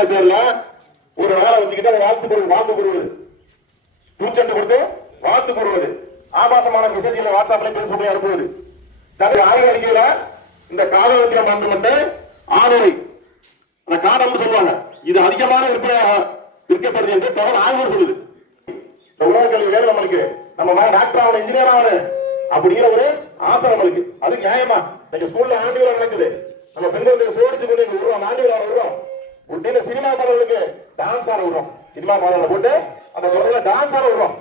என்ற பேர்ல ஒரு நாளை வச்சுக்கிட்டு அதை வாழ்த்து கொடுவது வாழ்த்து கொடுவது பூச்செண்டு கொடுத்து வாழ்த்து கொடுவது ஆபாசமான மெசேஜ்களை வாட்ஸ்அப்ல பேச அனுப்புவது தனது ஆய்வு அறிக்கையில இந்த காதலத்தில் மாற்று மட்டும் ஆதரவை அந்த காடம்னு சொல்லுவாங்க இது அதிகமான விற்பனை விற்கப்படுது என்று தொடர் ஆய்வு சொல்லுது. இந்த உலக கல்வி நம்மளுக்கு நம்ம மகன் டாக்டர் ஆகணும் இன்ஜினியர் ஆகணும் அப்படிங்கிற ஒரு ஆசை நம்மளுக்கு. அது நியாயமா? இன்னைக்கு ஸ்கூல்ல ஆண்டு விழா நடக்குது. நம்ம பெண்களுக்கு சோடிச்சு கொண்டு இங்க விடுறோம் ஆண்டு விழா விடுறோம் விட்டு சினிமா பாடல்களுக்கு டான்ஸ் ஆட விடுறோம். சினிமா பாடல போட்டு அந்த குரல டான்ஸ் ஆட விடுறோம்.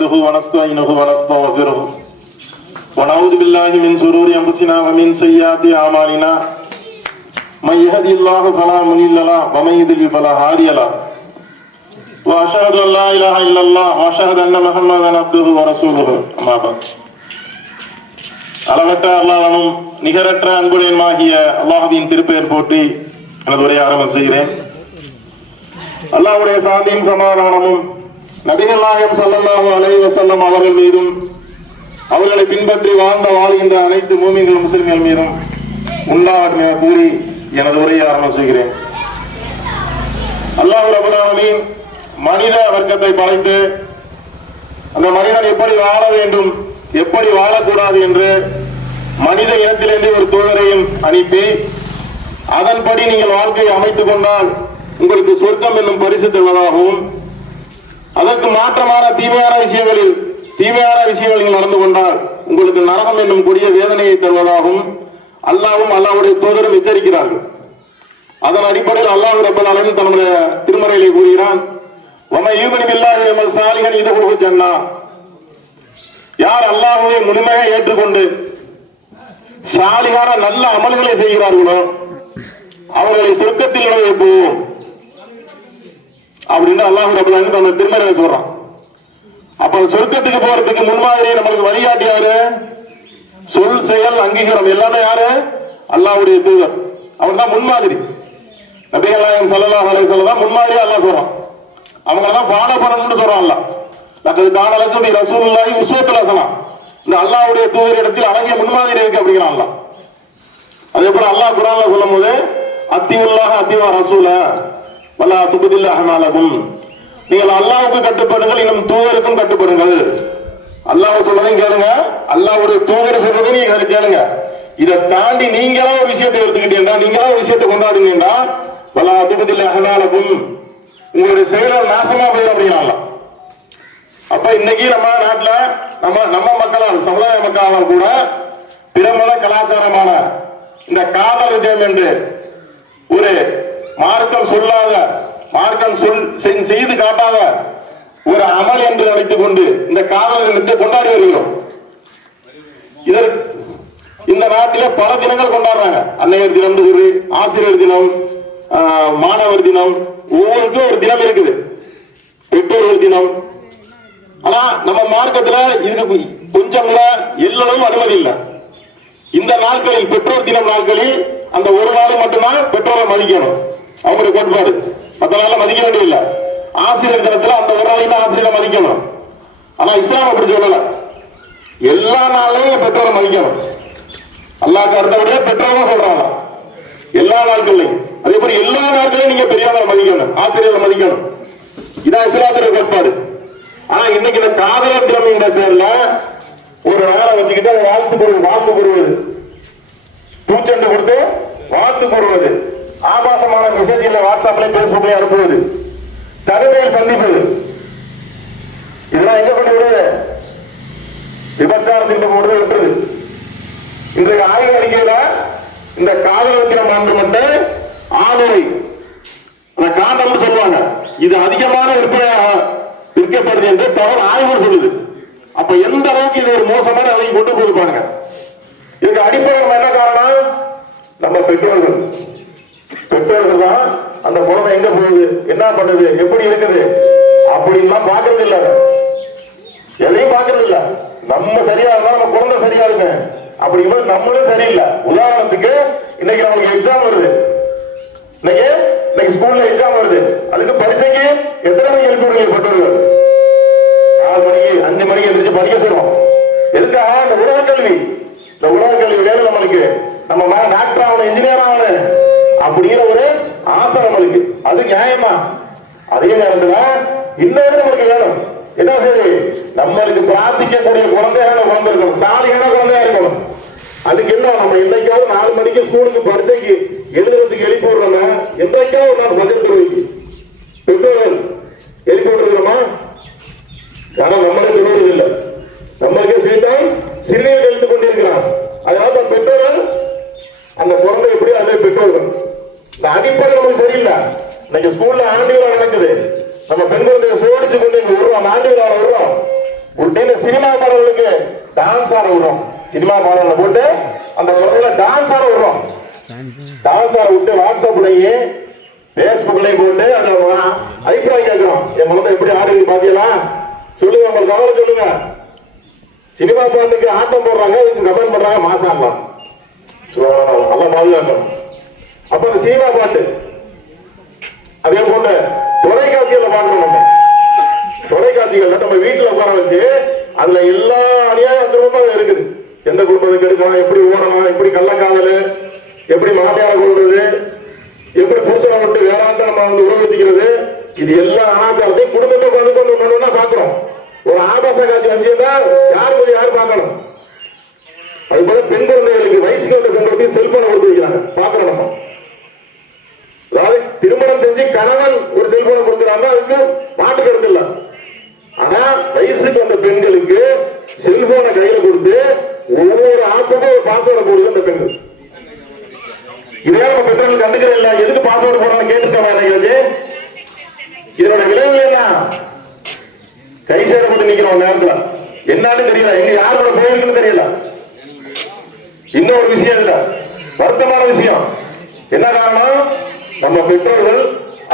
نحمده ونستعينه ونستغفره ونعوذ بالله من شرور انفسنا ومن سيئات اعمالنا من يهدي الله فلا مضل له ومن يضلل فلا هادي له واشهد ان لا اله الا الله واشهد ان محمدا عبده ورسوله اما بعد அளவற்ற அல்லாஹனும் நிகரற்ற அன்புடையமாகிய அல்லாஹுவின் திருப்பெயர் போற்றி எனது உரையை ஆரம்பம் செய்கிறேன் அல்லாஹ்வுடைய சாந்தியும் சமாதானமும் நபிகள் நாயகம் சல்லல்லாஹு அலைய வஸல்லம் அவர்கள் மீதும் அவர்களை பின்பற்றி வாழ்ந்த வாழ்கின்ற அனைத்து மூமின்கள் முஸ்லிம்கள் மீதும் உண்டாக கூறி எனது உரையை ஆரம்பம் செய்கிறேன். அல்லாஹ் ரபுல் மனித வர்க்கத்தை படைத்து அந்த மனிதன் எப்படி வாழ வேண்டும் எப்படி வாழக்கூடாது என்று மனித இனத்திலிருந்து ஒரு தூதரையும் அனுப்பி அதன்படி நீங்கள் வாழ்க்கையை அமைத்துக் கொண்டால் உங்களுக்கு சொர்க்கம் என்னும் பரிசு தருவதாகவும் அதற்கு மாற்றமான தீமையான விஷயங்களில் தீமையான விஷயங்களில் நடந்து கொண்டால் உங்களுக்கு நரகம் என்னும் கொடிய வேதனையை தருவதாகவும் அல்லாவும் அல்லாவுடைய தோதரும் எச்சரிக்கிறார்கள். அதன் அடிப்படையில் அல்லாஹ் ரப்பல் alamin தன்னுடைய திருமறையிலே கூறுகிறான் வம யூமனி பில்லாஹி வமல் சாலிஹன் இதுஹு ஜன்னா. யார் அல்லாஹுவை முழுமையாக ஏற்றுக்கொண்டு சாலிகான நல்ல அமல்களை செய்கிறார்களோ அவர்களை சொர்க்கத்தில் போவோம். அப்படின்னு அல்லாஹ் ரபுல் alamin திருமறையில சொல்றான் அப்ப சொர்க்கத்துக்கு போறதுக்கு முன்மாதிரி நம்மளுக்கு வழிகாட்டி யாரு? சொல் செயல் அங்கீகாரம் எல்லாமே யாரு? அல்லாவுடைய தூதர். அவர் தான் முன்மாதிரி. நபிகளாயம் நாயகம் ஸல்லல்லாஹு சொல்லலாம் வஸல்லம் தான் முன்மாதிரி அல்லாஹ் சொல்றான். அவங்க தான் ஃபாலோ பண்ணணும்னு சொல்றான் அல்லாஹ். லக்கது கானலக்கும் நீ ரசூலுல்லாஹி உஸ்வத்துல் ஹஸனா இந்த அல்லாவுடைய தூதர் இடத்தில் அடங்கிய முன்மாதிரி இருக்கு அப்படிங்கிறான் அல்லாஹ். அதே போல அல்லாஹ் குரான்ல சொல்லும்போது அத்தியுல்லாஹ அத்திவா ரசூல. வல்லா துபதில்ல அஹமாலகும் நீங்கள் அல்லாவுக்கு கட்டுப்படுங்கள் இன்னும் தூதருக்கும் கட்டுப்படுங்கள். அல்லாஹ் சொல்றதையும் கேளுங்க. அல்லாவுடைய தூதர் சொல்றதையும் நீங்க அதை கேளுங்க. இதை தாண்டி நீங்களா ஒரு விஷயத்தை எடுத்துக்கிட்டீங்கன்னா நீங்களா ஒரு விஷயத்தை கொண்டாடுனீங்கன்னா வல்லா துபதில்ல அஹமாலகும் உங்களுடைய செயலால் நாசமா போயிடும் அப்படின்னா அப்ப இன்னைக்கு நம்ம நாட்டுல நம்ம நம்ம மக்களால் சமுதாய மக்களால் கூட பிரமல கலாச்சாரமான இந்த காதல் விஜயம் என்று ஒரு மார்க்கம் சொல்லாத மார்க்கம் சொல் செய்து காட்டாத ஒரு அமல் என்று அழைத்துக் கொண்டு இந்த காதல் தினத்தை கொண்டாடி வருகிறோம். இதற்கு இந்த நாட்டில பல தினங்கள் கொண்டாடுறாங்க. அன்னையர் தினம் இருக்குது ஆசிரியர் தினம் மாணவர் தினம் ஒவ்வொருக்கும் ஒரு தினம் இருக்குது. பெற்றோர்கள் தினம். ஆனா நம்ம மார்க்கத்துல இதுக்கு கொஞ்சம் கூட எல்லளவும் அனுமதி இல்லை. இந்த நாட்களில் பெற்றோர் தினம் நாட்களில் அந்த ஒரு நாள் மட்டும்தான் பெற்றோரை மதிக்கணும். அவங்களுடைய கோட்பாடு மற்ற நாள்ல மதிக்க வேண்டியதில்லை. ஆசிரியர் தினத்துல அந்த ஒரு நாளைக்கு ஆசிரியரை மதிக்கணும். ஆனா இஸ்லாம் அப்படி சொல்லல. எல்லா நாளையும் பெற்றோரை மதிக்கணும். அல்லாஹ் கருத்தை பெற்றோரும் சொல்றாங்க. எல்லா நாட்கள்லையும் அதே போல எல்லா நாட்களையும் நீங்க பெரியவரை மதிக்கணும். ஆசிரியரை மதிக்கணும். இதான் இஸ்லாத்துடைய கோட்பாடு. ஆனா இன்னைக்கு இந்த காதலர் தினம் என்ற பேர்ல ஒரு நாளை வச்சுக்கிட்டு வாழ்த்து கூறுவது வாழ்த்து கூறுவது. பூச்செண்டு கொடுத்து வாழ்த்து கூறுவது. ஆபாசமான மெசேஜ்ல வாட்ஸ்அப்ல பேஸ்புக்ல அனுப்புவது. தனிமையில் சந்திப்பு. இதெல்லாம் எங்க கொண்டு வருது? விபச்சாரத்தின் கொண்டு விட்டுறது இன்றைக்கு ஆய்வு அறிக்கையில இந்த காதல் தினம் ஆண்டு மட்டும் ஆளுரை அந்த காந்தம்னு சொல்லுவாங்க. இது அதிகமான விற்பனையாக விற்கப்படுது என்று தகவல் ஆய்வு சொல்லுது. அப்ப எந்த அளவுக்கு இது ஒரு மோசமான நிலைக்கு கொண்டு போயிருப்பாங்க இதுக்கு அடிப்படை என்ன காரணம்? நம்ம பெற்றோர்கள். பெற்றோர்கள் தான் அந்த குழந்தை எங்க போகுது? என்ன பண்ணுது எப்படி இருக்குது? அப்படின்லாம் பாக்குறது இல்ல எதையும் பாக்குறது இல்ல நம்ம சரியா இருந்தா நம்ம குழந்தை சரியா இருக்கு அப்படி இவன் நம்மளும் சரியில்லை. உதாரணத்துக்கு இன்னைக்கு நமக்கு எக்ஸாம் வருது. இன்னைக்கு இன்னைக்கு ஸ்கூல்ல எக்ஸாம் வருது. அதுக்கு பரீட்சைக்கு எத்தனை மணிக்கு எழுப்பி விடுறீங்க பெற்றோர்கள்? நாலு மணிக்கு அஞ்சு மணிக்கு எந்திரிச்சு படிக்க சொல்லுவோம். எதுக்காக? இந்த உலக கல்வி. இந்த உலக கல்வி வேணும் நம்மளுக்கு. நம்ம டாக்டர் ஆகணும் இன்ஜினியர் ஆகணும். அப்படிங்கிற ஒரு ஆசை நம்மளுக்கு. அது நியாயமா? அதே நேரத்துல இன்னொரு நமக்கு வேணும். என்ன சரி நம்மளுக்கு பிரார்த்திக்கக்கூடிய குழந்தையான குழந்தை இருக்கணும் சாலியான குழந்தையா இருக்கணும். அதுக்கு என்ன? நம்ம என்னைக்காவது நாலு மணிக்கு ஸ்கூலுக்கு பரீட்சைக்கு எழுதுறதுக்கு எழுப்பி விடுறோம்னா என்றைக்காவது நான் பஞ்சம் துறைக்கு பெற்றோர்கள் எழுப்பி விட்டுருக்கோமா ஆனா நம்மளுக்கு விடுவது இல்லை. நம்மளுக்கே சீட்டால் சிறுநீர் கழித்து கொண்டிருக்கிறான் அதனால நம்ம பெற்றோர்கள் அந்த குழந்தை எப்படி அதே பெற்றோர்கள் இந்த அடிப்படை நமக்கு சரியில்லை. இன்னைக்கு ஸ்கூல்ல ஆண்டு விழா நடக்குது. நம்ம பெண் குழந்தைய சோடிச்சு கொண்டு இங்க வருவோம். ஆண்டு விழாவில் வருவோம். உடனே சினிமா பாடல்களுக்கு டான்ஸ் ஆட விடுறோம். சினிமா பாடல்களை போட்டு அந்த குழந்தைகளை டான்ஸ் ஆட விடுறோம். டான்ஸ் ஆட விட்டு வாட்ஸ்அப்லயும் பேஸ்புக்லயும் போட்டு அந்த அபிப்பிராயம் கேட்கிறோம். என் குழந்தை எப்படி ஆடுவீங்க பாத்தீங்களா? சொல்லுங்க உங்களுக்கு கவலை சொல்லுங்க. சினிமா பாட்டுக்கு ஆட்டம் போடுறாங்க இதுக்கு கமெண்ட் பண்றாங்க மாசாங்கலாம் நல்லா பாதுகாக்கணும் அப்ப அந்த சினிமா பாட்டு. அதே போல தொலைக்காட்சியில பார்க்கணும் நம்ம. தொலைக்காட்சிகள்ல நம்ம வீட்டுல உட்கார வச்சு அதுல எல்லா அந்த அந்தரமும் இருக்குது. எந்த குடும்பத்துக்கு எடுக்கலாம் எப்படி ஓடலாம் எப்படி கள்ளக்காதல் எப்படி மாமியார கொள்றது எப்படி புருஷனை விட்டு வேறாத்த நம்ம வந்து உறவு வச்சுக்கிறது இது எல்லா அனாச்சாரத்தையும் குடும்பத்தை கொண்டு கொண்டு பண்ணணும்னா பாக்குறோம் ஒரு ஆபாச காட்சி வந்துச்சுன்னா யார் போய் யார் பார்க்கணும்? அது போல பெண் குழந்தைகளுக்கு வயசுக்கு வந்த பெண் செல்போனை கொடுத்து வைக்கிறாங்க. பாக்குறோம் நம்ம. திருமணம் செஞ்சு கணவன் ஒரு செல்போனை கொடுக்குறாங்க அதுக்கு பாட்டு கருத்து இல்ல. ஆனா வயசுக்கு வந்த பெண்களுக்கு செல்போனை கையில கொடுத்து ஒவ்வொரு ஆப்புக்கும் ஒரு பாஸ்வேர்டு போடுது அந்த பெண்கள். இதே நம்ம பெற்றோர்கள் கண்டுக்கிறேன் இல்ல எதுக்கு பாஸ்வேர்டு போடுறாங்க கேட்டுருக்கோம் என்னைக்காச்சு இதனோட விளைவு என்ன? கை சேரப்பட்டு நிக்கிறோம் நேரத்துல. என்னன்னு தெரியல. எங்க யாரோட போயிருக்குன்னு தெரியல. இன்னொரு விஷயம் இல்ல. வருத்தமான விஷயம். என்ன காரணம்? நம்ம பெற்றோர்கள்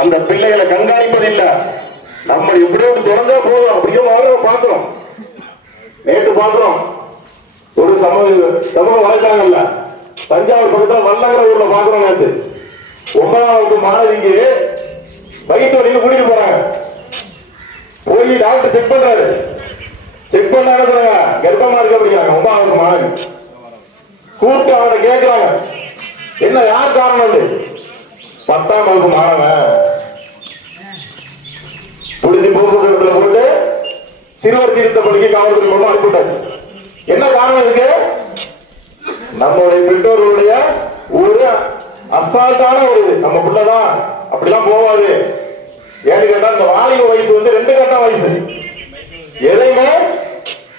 அந்த பிள்ளைகளை கண்காணிப்பதில்ல. நம்ம எப்படியோ ஒண்ணு திறந்தா போதும். அப்படியே வாழ்ற பாக்குறோம் நேற்று பாக்குறோம் ஒரு சமூக சமூக வலைத்தளங்கள்ல தஞ்சாவூர் பக்கத்தில் வல்லங்கிற ஊர்ல பாக்குறோம் நேற்று. ஒன்பதாவது மாணவிக்கு வயிற்று வழியில் கூட்டிட்டு போறாங்க. போய் டாக்டர் செக் பண்றாரு. செக் பண்ணாங்க? கர்ப்பமா இருக்க அப்படிங்கிறாங்க ஒன்பதாவது மாணவி கூப்பிட்டு அவனை கேட்கிறாங்க. என்ன யார் காரணம் இது பத்தாம் வகுப்பு மாணவன். புடிச்சு பூசத்துல போட்டு சிறுவர் சீர்த்த பள்ளிக்கு காவல்துறை மூலம் அனுப்பிட்டாச்சு. என்ன காரணம் இருக்கு? நம்மளுடைய பெற்றோர்களுடைய ஒரு அசால்ட்டான ஒரு இது. நம்ம பிள்ளைதான் அப்படிலாம் போவாது. ஏன்னு கேட்டா இந்த வாலிப வயசு வந்து ரெண்டு கட்ட வயசு. எதையுமே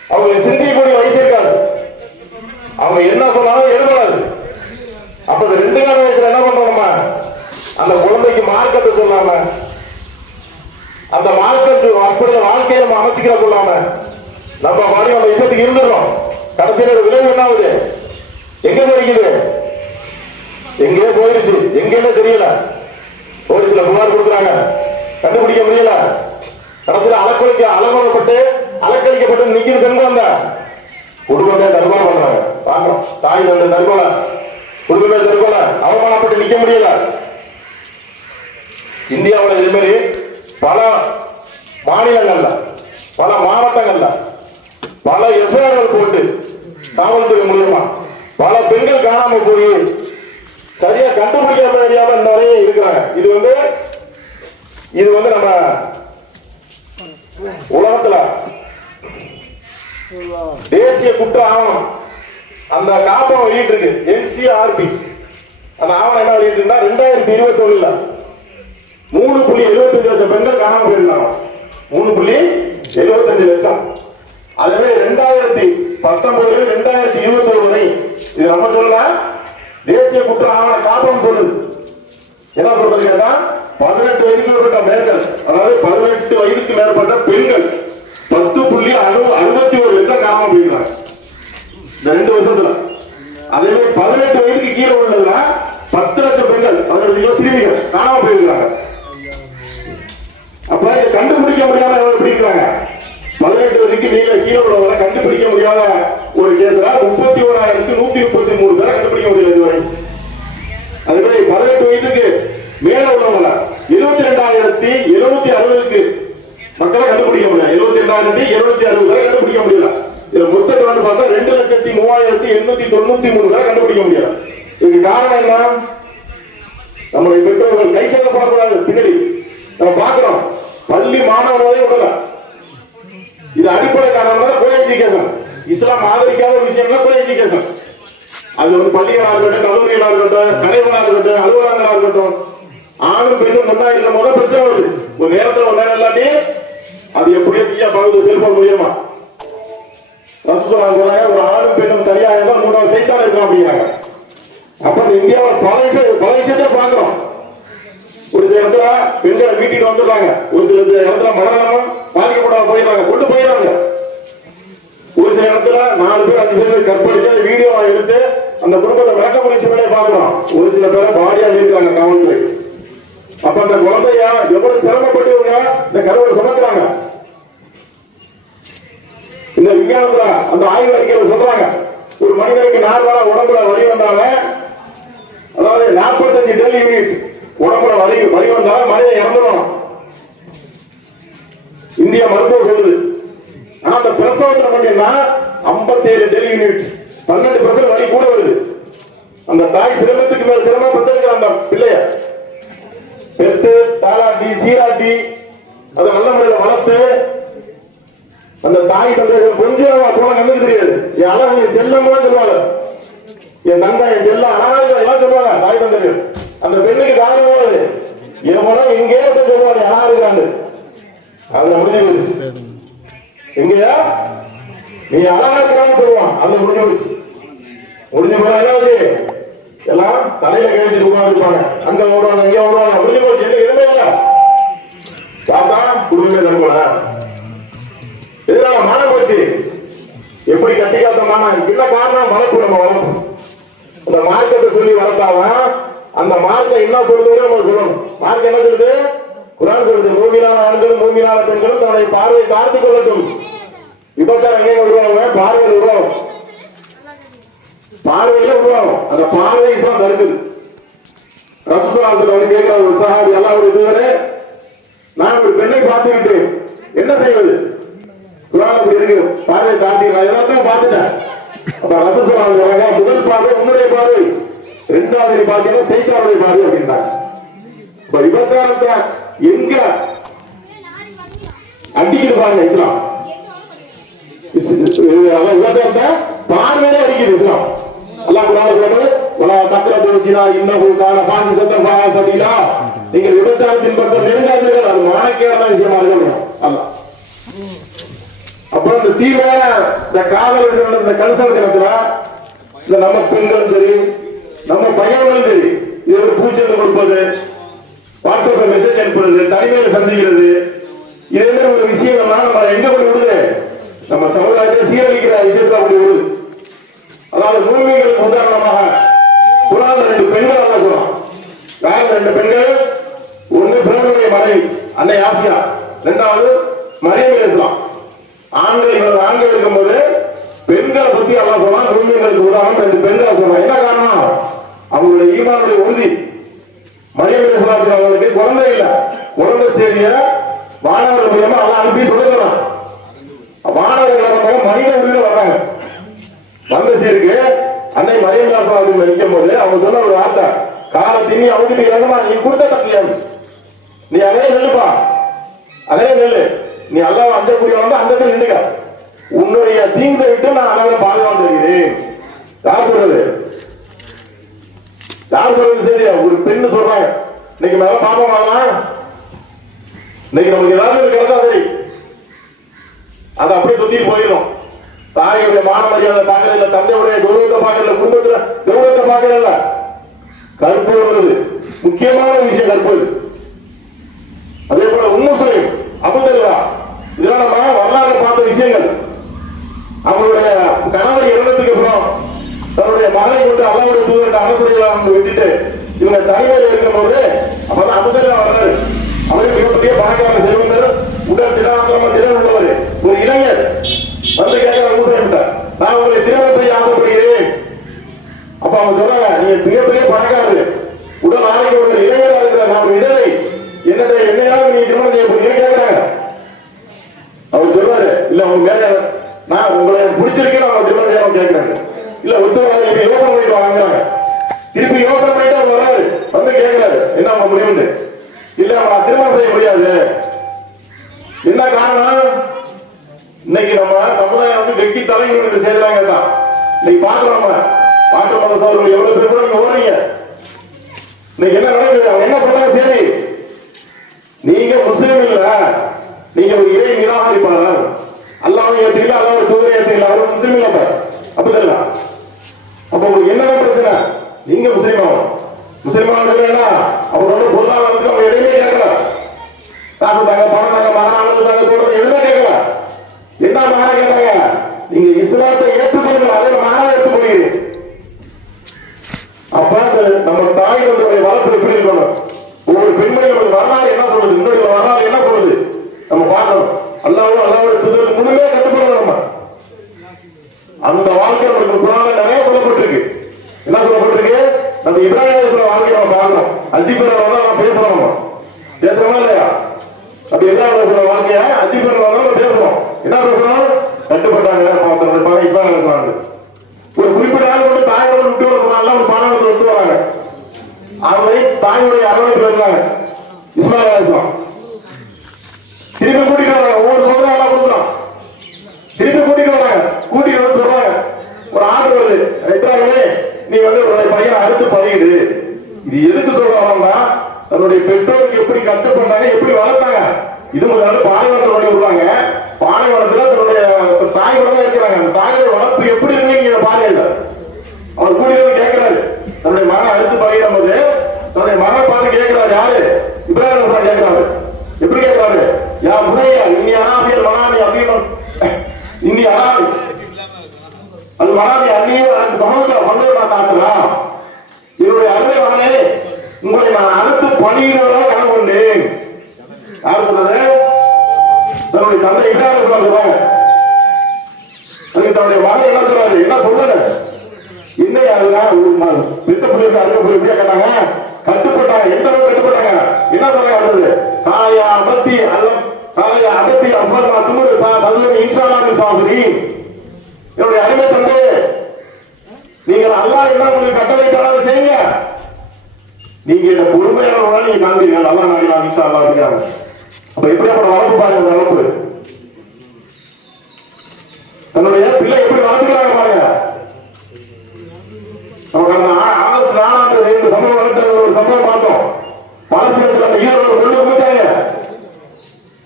அவங்க சிந்திக்கக்கூடிய வயசு இருக்காது. அவங்க என்ன சொன்னாலும் எடுபடாது அப்ப இந்த ரெண்டு கால வயசுல என்ன பண்றோம் நம்ம? அந்த குழந்தைக்கு மார்க்கத்தை சொல்லாம அந்த மார்க்கத்து அப்படி வாழ்க்கையை நம்ம அமைச்சிக்கிற சொல்லாம நம்ம பாடி அந்த விஷயத்துக்கு இருந்துடுறோம். கடைசியில விளைவு என்ன ஆகுது? எங்க போயிருக்குது? எங்கேயே போயிருச்சு? எங்கேயுமே தெரியல. போலீஸ்ல புகார் கொடுக்குறாங்க. கண்டுபிடிக்க முடியல. கடைசியில அலக்கொலைக்க அலங்கோலப்பட்டு அலக்கழிக்கப்பட்டு நிக்கிற பெண் அந்த குடும்பமே தற்கொலை பண்றாங்க. பாக்குறோம் தாய் தந்தை தற்கொலை. குடும்பமே தற்கொலை. அவமானப்பட்டு நிக்க முடியல. இந்தியாவில் இது மாதிரி பல மாநிலங்கள்ல பல மாவட்டங்கள்ல பல எஃப்ஐஆர்கள் போட்டு காவல்துறை மூலியமா பல பெண்கள் காணாம போய் சரியா கண்டுபிடிக்க தெரியாம நிறைய இருக்கிறாங்க. இது வந்து இது வந்து நம்ம உலகத்துல தேசிய குற்ற ஆவணம் அந்த காப்பம் வெளியிட்டு இருக்கு என்சிஆர்பி அந்த ஆவணம் என்ன வெளியிட்டு ரெண்டாயிரத்தி இருபத்தி ஒண்ணுல மூணு புள்ளி எழுபத்தஞ்சு லட்சம் பெண்கள் காணாம போயிருந்தாங்க மூணு புள்ளி எழுபத்தஞ்சு லட்சம். அதுவே ரெண்டாயிரத்தி பத்தொன்பதுல ரெண்டாயிரத்தி இருபத்தி ஒரு வரை. இது நம்ம சொல்லல. தேசிய குற்ற ஆவண காப்பம் சொல்லுது. என்ன சொல்றது கேட்டா பதினெட்டு வயதுக்கு மேற்பட்ட மேற்கள் அதாவது பதினெட்டு வயதுக்கு மேற்பட்ட பெண்கள் பத்து புள்ளி அறுபது அறுபத்தி ஒரு லட்சம் காணாம போயிருந்தாங்க இந்த ரெண்டு வருஷத்துல. அதே மாதிரி பதினெட்டு வயதுக்கு கீழே உள்ளதுல பத்து லட்சம் பெண்கள் பதினெட்டு சிறுமிகள் காணாம போயிருக்காங்க. அப்ப இதை கண்டுபிடிக்க முடியாம பிடிக்கிறாங்க பதினெட்டு வரைக்கும் நீங்க கீழே உள்ளவங்க கண்டுபிடிக்க முடியாத ஒரு கேஸ்ல முப்பத்தி ஓராயிரத்தி நூத்தி முப்பத்தி மூணு பேரை கண்டுபிடிக்க முடியல இதுவரை. அதே மாதிரி பதினெட்டு வயதுக்கு மேல உள்ளவங்கள இருபத்தி ரெண்டாயிரத்தி எழுநூத்தி அறுபதுக்கு மக்களை கண்டுபிடிக்க முடியல. இருபத்தி ரெண்டாயிரத்தி எழுநூத்தி அறுபது பேரை கண்டுபிடிக்க முடியல. இதுல மொத்த வந்து பார்த்தா ரெண்டு லட்சத்தி மூவாயிரத்தி எண்ணூத்தி தொண்ணூத்தி மூணு பேரை கண்டுபிடிக்க முடியல. இதுக்கு காரணம் என்ன? நம்மளுடைய பெற்றோர்கள் கை சேர்க்கப்படக்கூடாது பின்னாடி. நம்ம பாக்குறோம் பள்ளி மாணவர்களே விடல. இது அடிப்படை காரணம் தான் கோ எஜுகேஷன். இஸ்லாம் ஆதரிக்காத விஷயம்னா கோ எஜுகேஷன். அது வந்து பள்ளிகளாக இருக்கட்டும் கல்லூரிகளாக இருக்கட்டும் கடைகளா இருக்கட்டும் அலுவலகங்களாக இருக்கட்டும். ஆணும் பெண்ணும் ஒன்றா இருக்கும் போது பிரச்சனை வருது. ஒரு நேரத்தில் ஒரு நேரம் இல்லாட்டி அது எப்படியோ தீயா பகுதி செல்போன் மூலியமா. ரசகுல்லா சொல்றாங்க ஒரு ஆணும் பெண்ணும் சரியாக இருந்தால் மூணாவது சைத்தான் இருக்கும் அப்படிங்கிறாங்க அப்ப இந்தியாவில் பல விஷயம் பல விஷயத்தை பார்க்கிறோம். சில இடத்துல பெண்கள் வீட்டுக்கு வந்துடுறாங்க. ஒரு சில இடத்துல மனநலமும் பாதிக்கப்படாம போயிடுறாங்க. கொண்டு போயிடுறாங்க. ஒரு சில இடத்துல நாலு பேர் அஞ்சு பேர் கற்பழிச்சு அந்த வீடியோ எடுத்து அந்த குடும்பத்தை விளக்க முயற்சி வேலையை பார்க்கிறோம் ஒரு சில பேரை பாடியா இருக்கிறாங்க காவல்துறை. அப்ப அந்த குழந்தைய எவ்வளவு சிரமப்பட்டு இந்த கருவை சுமக்கிறாங்க இந்த விஞ்ஞானத்துல அந்த ஆய்வு அறிக்கையில சொல்றாங்க. ஒரு மனிதனுக்கு நார்மலா உடம்புல வழி வந்தால அதாவது நாற்பத்தஞ்சு டெல்லி யூனிட் உடம்புல வலி வலி வந்தாலும் மனிதன் இறந்துடும் இந்திய மருத்துவம் சொல்லுது ஆனா அந்த பிரசவத்தில் பண்ணீங்கன்னா ஐம்பத்தேழு டெல் யூனிட். பன்னெண்டு பர்சன்ட் வலி கூட வருது. அந்த தாய் சிரமத்துக்கு மேல சிரமம் பெற்றிருக்கிற அந்த பிள்ளைய. பெத்து தாலாட்டி சீராட்டி அதை நல்ல முறையில் வளர்த்து அந்த தாய் தந்தைகள் கொஞ்சம் போல கண்ணுக்கு தெரியாது. என் அழகு என் செல்லம்லாம் சொல்லுவாங்க. என் தங்கை என் செல்லம் அழகாக எல்லாம் சொல்லுவாங்க தாய் தந்தைகள். அந்த பெண்ணுக்கு காரணம் போகுது என் படம் எங்கேயோ போய் சொல்லுவாங்க அழகா இருக்காண்டு அதுல முடிஞ்சு போச்சு எங்கயா நீ அழகா இருக்கிறான்னு சொல்லுவான். அதுல முடிஞ்சு போச்சு முடிஞ்ச போனா என்ன ஆச்சு? எல்லாம் தலையில கழிச்சு உட்காந்துருப்பாங்க அங்க ஓடுவாங்க இங்க ஓடுவாங்க. முடிஞ்சு போச்சு. என்ன எதுவுமே இல்ல. பார்த்தா குடும்பமே நம்பல இதனால மானம் போச்சு. எப்படி கட்டிக்காத மானம்? என்ன காரணம்? வளர்ப்பு நம்ம வளர்ப்பு. அந்த மார்க்கத்தை சொல்லி வளர்த்தாதான் அந்த மார்க்கம் என்ன சொல்லுதுன்னு நம்ம சொல்லணும். மார்க்கம் என்ன சொல்லுது? குரான் சொல்லுது மூமினால ஆண்களும் மூமினால பெண்களும் தன்னுடைய பார்வையை காத்து கொள்ளட்டும். விபச்சாரம் எங்க உருவாங்க பார்வையில் உருவாகும். பார்வையில உருவாகும். அந்த பார்வை தான் தடுக்குது ரசகுலாத்துல வந்து கேட்கிற ஒரு சகாபி எல்லாம் ஒரு இதுவரை நான் ஒரு பெண்ணை பார்த்துக்கிட்டு என்ன செய்வது? குரான் அப்படி இருக்கு. பார்வை தாண்டி நான் எல்லாத்தையும் பார்த்துட்டேன். அப்ப ரசகுலா முதல் பார்வை உன்னுடைய பார்வை. ரெண்டாவது பாத்தீங்கன்னா பார்த்தீங்கன்னா பாதி அப்படின்றாங்க. இப்ப விபச்சாரத்தை எங்க அடிக்குது பாருங்க இஸ்லாம். விபச்சாரத்தை பார்வையில அடிக்குது இஸ்லாம். அல்லாஹ் குரான் சொல்றது வலா தக்ரபு ஜினா இன்னஹு கான ஃபாஹிஷத்தன் ஃபஹாசபிலா நீங்கள் விபச்சாரத்தின் பக்கம் நெருங்காதீர்கள் அது மானக்கேடான விஷயமா இருக்கணும். அப்புறம் இந்த தீவிர இந்த காதல் இந்த கல்சல் தினத்துல இந்த நம்ம பெண்களும் சரி நம்ம பையன் வந்து இது ஒரு பூச்செண்டு கொடுப்பது வாட்ஸ்அப்ல மெசேஜ் அனுப்புறது தனிமையில சந்திக்கிறது. இதே மாதிரி ஒரு விஷயங்கள்லாம் நம்ம எங்க போய் விடுது நம்ம சமுதாயத்தை சீரழிக்கிற விஷயத்துல அப்படி விடுது அதாவது பூமிகளுக்கு உதாரணமாக குரான் ரெண்டு பெண்கள் அல்ல சொல்றோம் வேற ரெண்டு பெண்கள்? ஒண்ணு பிரபுடைய மனைவி அன்னை ஆசியா. ரெண்டாவது மரியம் பேசலாம் ஆண்கள் இவர் ஆண்கள் இருக்கும்போது பெண்களை பத்தி எல்லாம் சொன்னா பூமிகளுக்கு உதாரணம் ரெண்டு பெண்களை சொல்றான் என்ன காரணம்? அவங்களுடைய ஈமானுடைய உறுதி. மரியம் பேசலாத்துல அவங்களுக்கு குழந்தை இல்லை. குழந்தை செய்திய மாணவர்கள் மூலமா எல்லாம் அனுப்பி சொல்லுகிறான் மாணவர்கள் வர்றாங்க மனித உரிமை வர்றாங்க. வந்த சீருக்கு அன்னை மரியம் அப்படின்னு நிற்கும் போது அவங்க சொன்ன ஒரு வார்த்தை கால திண்ணி அவங்க இறங்கமா நீ கொடுத்த தப்பியாது நீ அதே நெல்லுப்பா அதே நெல்லு. நீ அல்லாவ அந்த கூடிய வந்து அந்த இடத்துல நின்றுக்க உன்னுடைய தீங்கை விட்டு நான் அல்லாத பாதுகாப்பு தருகிறேன். யார் யார் சொல்றது சரி ஒரு பெண்ணு சொல்றாங்க. இன்னைக்கு மேல பாப்போம் வாங்கலாம் இன்னைக்கு நமக்கு ஏதாவது இருக்கிறதா சரி. அதை அப்படியே சுத்தி போயிடும் தாயுடைய மான மரியாதை பார்க்கறதில்ல தந்தையுடைய கௌரவத்தை பார்க்கல குடும்பத்துல கௌரவத்தை பார்க்கல கற்பது முக்கியமான விஷயம் கற்பது அதே போல உண்முஸ்லிம் அபுதல்வா இதெல்லாம் நம்ம வரலாறு பார்த்த விஷயங்கள். அவங்களுடைய கணவர் இறந்ததுக்கு அப்புறம் தன்னுடைய மகனை கொண்டு அல்லாவுடைய அனுசரிகளை அவங்க விட்டுட்டு இவங்க தலைமையில் இருக்கும்போது அப்பதான் அமுதல்லா வர்றாரு. அவரே மிகப்பெரிய பணக்காரர் செல்வந்தர் உடல் திடாந்திரமா திறன் உள்ளவர் ஒரு இளைஞர். வந்து கேட்கிற ஊதிட்டார் நான் உங்களை திருமணத்தை ஆசைப்படுகிறேன் அப்ப அவங்க சொல்றாங்க நீங்க மிகப்பெரிய பணக்காரர். உடல் ஆரோக்கிய ஒரு இளைஞராக இருக்கிற நான் இடரை என்னுடைய என்னையாவது நீ திருமணம் செய்ய போறீங்கன்னு கேட்கிறாங்க. அவர் சொல்றாரு இல்ல அவங்க மேல நான் உங்களை பிடிச்சிருக்கேன் அவங்க திருமணம் செய்யணும் கேட்கிறாங்க இல்ல ஒத்து யோகம் போயிட்டு வாங்குறாங்க. திருப்பி யோசனை பண்ணிட்டு ஒரு வந்து கேட்கிறாரு. என்ன அவங்க முடிவுண்டு இல்ல அவன் திருமணம் செய்ய முடியாது. என்ன காரணம்? இன்னைக்கு நம்ம சமுதாயம் வந்து வெட்டி தலைவர்களுக்கு செய்யறாங்க தான். இன்னைக்கு பாக்குறோம் நம்ம. மாற்று மத சோதரர்கள் எவ்வளவு பேர் கூட நீங்க ஓடுறீங்க? இன்னைக்கு என்ன நடக்குது? அவங்க என்ன சொன்னாங்க சரி. நீங்க முஸ்லீம் இல்ல. நீங்க ஒரு இறை நிராகரிப்பாளர்? அல்லாஹ் ஏத்துக்கல அல்லாஹ் தூதரை ஏத்துக்கல. அவர் முஸ்லீம் இல்லப்ப அப்படி அப்ப உங்களுக்கு என்ன பிரச்சனை? நீங்க முஸ்லீம் ஆகணும் முஸ்லீம் ஆகணும்னா பொருளாதாரத்துக்கு அவங்க எதையுமே கேட்கல. காசு தாங்க பணம் தாங்க மகனானது தாங்க தோட்டம் எதுவுமே கேட்கல. என்ன மகனா கேட்டாங்க? நீங்க இஸ்லாத்தை ஏற்றுக்கொள்ளுங்க அதே மகனா ஏற்றுக்கொள்கிறேன் அப்ப நம்ம தாய் தந்தையுடைய வளர்ப்பு எப்படி இருக்கணும் ஒவ்வொரு பெண்மணியோட வரலாறு என்ன சொல்லுது இன்னொரு வரலாறு என்ன சொல்லுது நம்ம பார்க்கணும் அல்லாவும் அல்லாவோட தூதருக்கு முழுமையா கட்டுப்படணும் நம்ம அந்த வாழ்க்கை நமக்கு குரான்ல நிறைய சொல்லப்பட்டிருக்கு என்ன சொல்லப்பட்டிருக்கு நம்ம இப்ராஹிம் வாழ்க்கை நம்ம பார்க்கிறோம் அஞ்சு பேர் வந்தா நம்ம பேசுறோம் நம்ம பேசுறோமா இல்லையா அப்ப இப்ராஹிம் வாழ்க்கைய அஞ்சு பேர் வந்தா நம்ம பேசுறோம் என்ன பேசுறோம் கட்டுப்பட்டாங்க தன்னுடைய பணம் இப்ராஹிம் இருக்கிறாங்க ஒரு குறிப்பிட்ட ஆள் கொண்டு தாயோட விட்டு வரலாம் ஒரு பாடத்தை விட்டு வராங்க அவரை தாயுடைய அரவணைப்பு இருக்காங்க இஸ்மாயில் அலிஸ்லாம் திருப்பி கூட்டிட்டு வராங்க ஒவ்வொரு சோதனை எல்லாம் கொடுக்குறோம் திருப்பி கூட்டிட்டு வராங்க கூட்டிட்டு வந்து சொல்றாங்க ஒரு ஆர்டர் வருது இப்ராஹிமே நீ வந்து உன்னுடைய பையனை இது எதுக்கு சொல்றாங்கன்னா தன்னுடைய பெற்றோருக்கு எப்படி கட்டுப்பட்டாங்க எப்படி வளர்த்தாங்க. இது முதல்ல பாலைவனத்தை கொண்டு வருவாங்க பாலைவனத்துல தன்னுடைய தாயோட தான் இருக்கிறாங்க. அந்த தாயோட வளர்ப்பு எப்படி இருக்கு நீங்க பாருங்க அவர் கூடி கேட்கிறாரு. தன்னுடைய மகனை அறுத்து பறியிடும் போது தன்னுடைய மகனை பார்த்து கேட்கிறாரு யாரு? இப்ராஹிம் அலிஸ்லாம் கேட்கிறாரு. எப்படி கேட்கிறாரு? யா புனையா இன்னி அனாமியல் மனாமி அபீமன். இன்னி அனாமி அது மனாமி அன்னியோ அந்த மகன்கள் மன்னர் நான் காட்டுறா இவருடைய அருமை உங்களை நான் அறுத்து பணியிடுவதா கனவு கொண்டேன் யார் சொன்னது? தன்னுடைய தந்தை இல்லாத சொல்றாங்க அதுக்கு தன்னுடைய மகன் என்ன சொல்றாரு என்ன சொல்றாரு? இன்னைக்கு அதுதான் பெத்த பிள்ளைக்கு அருமை எப்படியா கேட்டாங்க கட்டுப்பட்டாங்க எந்த அளவுக்கு கட்டுப்பட்டாங்க என்ன சொல்றாங்க அடுத்தது காயா அபத்தி அல்லம் காயா அபத்தி அப்பா துமுரு சா சதுவன் இன்சாலாவின் சாகுரி என்னுடைய அருமை தந்தை நீங்கள் அல்லாஹ் என்ன உங்களுக்கு கட்டளையிட்டாலும் செய்யுங்க நீங்க இந்த பொறுமையான நீங்க காண்பீர்கள் நல்லா நாடி நான் இன்ஷா அல்லாஹ் இருக்கிறாங்க அப்ப எப்படியாப்பட்ட வளர்ப்பு பாருங்க வளர்ப்பு. தன்னுடைய பிள்ளை எப்படி வளர்த்துக்கிறாங்க பாருங்க நமக்கு அந்த ஆ- ஆகஸ்ட் நாலாம் தேதி இந்த சம்பவம் நடந்த ஒரு சம்பவம் பார்த்தோம் பாலஸ்தீனத்தில் அந்த ஈரோடு கொண்டு குமிச்சாங்க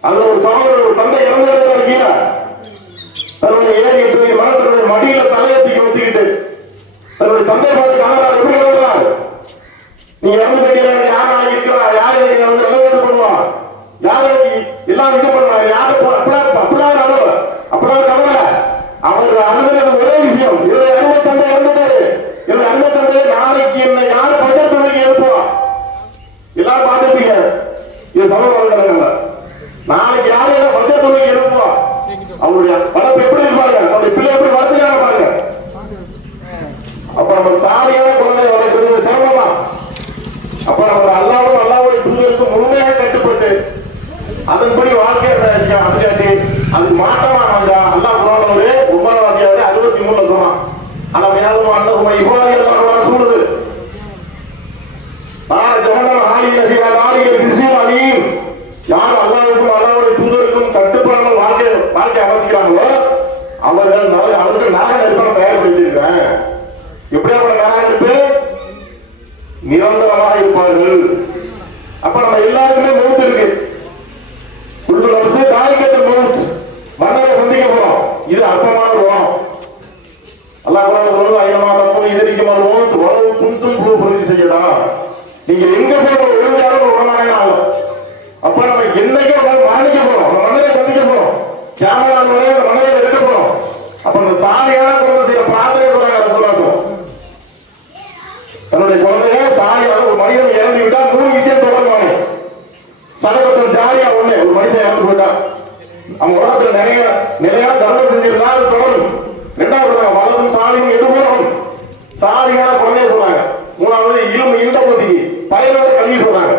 அதுல ஒரு சகோதரர் ஒரு தந்தை இறந்து கிடக்கிறார் கீழே தன்னுடைய ஏறி தூக்கி மரத்தினுடைய மடியில தலையை தூக்கி வச்சுக்கிட்டு தன்னுடைய தந்தை பார்த்து கணவரார் எப்படி கிடக்கிறார் நீ இறந்து போயிட்டீங்க யாரா இருக்கிறா யாரு நீங்க வந்து நிலவரம் பண்ணுவா யாரு எல்லாம் இது பண்ணுவாங்க யாரு அப்படியே அப்படியே அழுவ அப்படியே கவலை அவர் அழுதுறது ஒரே விஷயம் இவருடைய அருமை தந்தை இறந்துட்டாரு இவருடைய அருமை தந்தை நாளைக்கு என்ன யாரு பஞ்சர் துணைக்கு எழுப்புவா எல்லாரும் பார்த்துருப்பீங்க இது சமூக வலைதளங்கள்ல நாளைக்கு யாரு என்ன பஞ்சர் துணைக்கு எழுப்புவா அவருடைய வளர்ப்பு எப்படி இருப்பாங்க அவருடைய பிள்ளை எப்படி வளர்த்துக்காங்க பாருங்க அப்ப நம்ம சாரியான குழந்தை வளர்க்கிறது சிரமமா அப்ப நம்ம அல்லாவும் அல்லாவுடைய தூதருக்கு முழுமையாக கட்டுப்பட்டு அதன்படி வாழ்க்கை அமைச்சாச்சு அது மாற்றமா வந்தா அல்லாஹ் குரானுடைய ஒன்பதாம் அத்தியாயம் அறுபத்தி மூணுல சொன்னான் ஆனா மேலும் அண்ணகுமா இவ்வாறு எல்லாம் சூடுது ஆனா ஜகனம் ஆலிய சிவா ஆலிய கிறிஸ்டியன் அணியும் யார் அல்லாவுக்கும் அல்லாவுடைய தூதருக்கும் கட்டுப்படாமல் வாழ்க்கை வாழ்க்கை அமைச்சிக்கிறாங்களோ அவர்கள் நரக- அவர்கள் நரக நெருப்பனை தயார்படுத்தியிருக்கிறேன் எப்படியாப்பட்ட நரக நெருப்பு நிரந்தரமாக இருப்பார்கள் அப்ப நம்ம எல்லாருக்குமே மௌத் இருக்கு உள்ளு நம்சே தாய்க்கத்த மௌத் மன்னரை சந்திக்க போறோம் இது அற்பமான ஒரு அல்லாஹ் குரான் சொல்லுது ஐயமா தப்பு இதற்கு மௌத் உறவு குந்தும் புழு புரிஞ்சு செய்யடா. நீங்க எங்க போய் விழுந்தாலும் உடனே ஆகும் அப்ப நம்ம என்னைக்கோ ஒரு நாள் மரணிக்க போறோம் நம்ம மன்னரை சந்திக்க போறோம். கேமரா வரை அந்த மன்னரை எடுக்க போறோம். அப்ப அந்த சாமியான குழந்தை செய்யற பிரார்த்தனை சொல்றாங்க ரசூலுல்லாஹ். தன்னுடைய குழந்தைய சாமியான ஒரு மனிதன் இறந்து விட்டா நூறு விஷயம் தொடர்பானே சடங்கு ஜாலியா ஒண்ணு ஒரு மனுஷன் இறந்து போயிட்டான் அவங்க உலகத்துல நிறைய நிலையான தர்மம் செஞ்சிருந்தா தொடரும் ரெண்டாவது சொல்றாங்க வலதும் சாலியும் எது சாலியான குழந்தைய சொன்னாங்க. மூணாவது இளம் இருந்த பகுதிக்கு பழைய கல்வி சொன்னாங்க.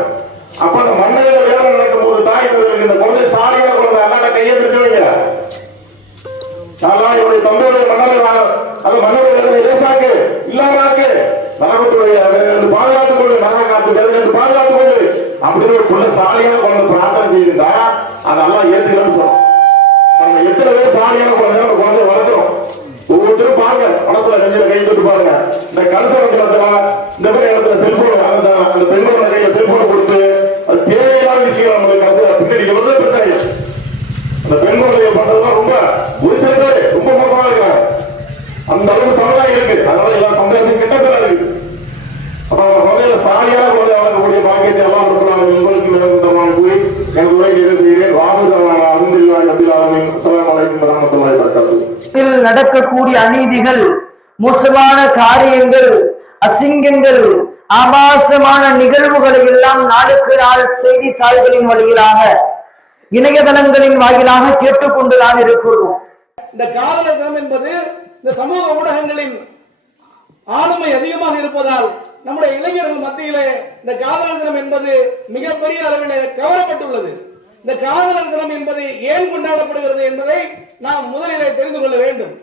குழந்தை வளர்க்கக்கூடிய பாக்கியத்தை எல்லாம் கொடுக்கலாம் உங்களுக்கு நிரந்தரமான கூறி எனது உரை நிறைவு செய்கிறேன் வாபுதமான அருந்தில்லாய் அப்துல் ஆலமின் அலைக்கும் வரஹ்மத்துல்லாஹி வபரகாத்துஹு. உலகத்தில் நடக்கக்கூடிய அநீதிகள் மோசமான காரியங்கள் அசிங்கங்கள் ஆபாசமான நிகழ்வுகளை எல்லாம் நாளுக்கு நாள் செய்தித்தாள்களின் வழியிலாக இணையதளங்களின் வாயிலாக கேட்டுக்கொண்டுதான் இருக்கிறோம். இந்த காதலர் தினம் என்பது இந்த சமூக ஊடகங்களின் ஆளுமை அதிகமாக இருப்பதால் நம்முடைய இளைஞர்கள் மத்தியிலே இந்த காதலர் தினம் என்பது மிகப்பெரிய அளவிலே கவரப்பட்டுள்ளது. இந்த காதலர் தினம் என்பது ஏன் கொண்டாடப்படுகிறது என்பதை நாம் முதலிலே தெரிந்து கொள்ள வேண்டும்.